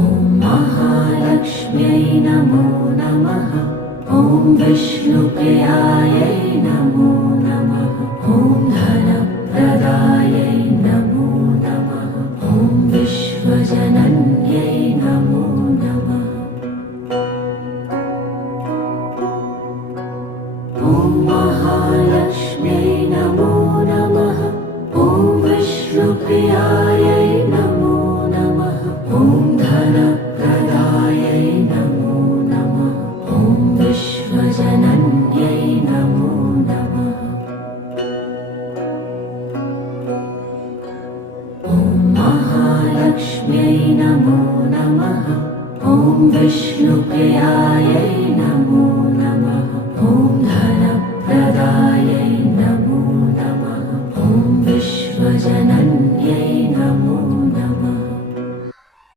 ॐ महालक्ष्म्यै नमो नमः। ॐ विष्णुप्रियायै नमो नमः। ॐ धनप्रदायै नमो नमः। ॐ विश्वजनन्यै नमो नमः। ॐ महालक्ष्म्यै नमो नमः। ॐ विष्णुप्रियायै नमो नमः। ॐ धनप्रदायै नमो नमः। ॐ विश्वजनन्यै नमो नमः। ॐ महालक्ष्म्यै नमो नमः। ॐ विष्णुप्रियायै नमो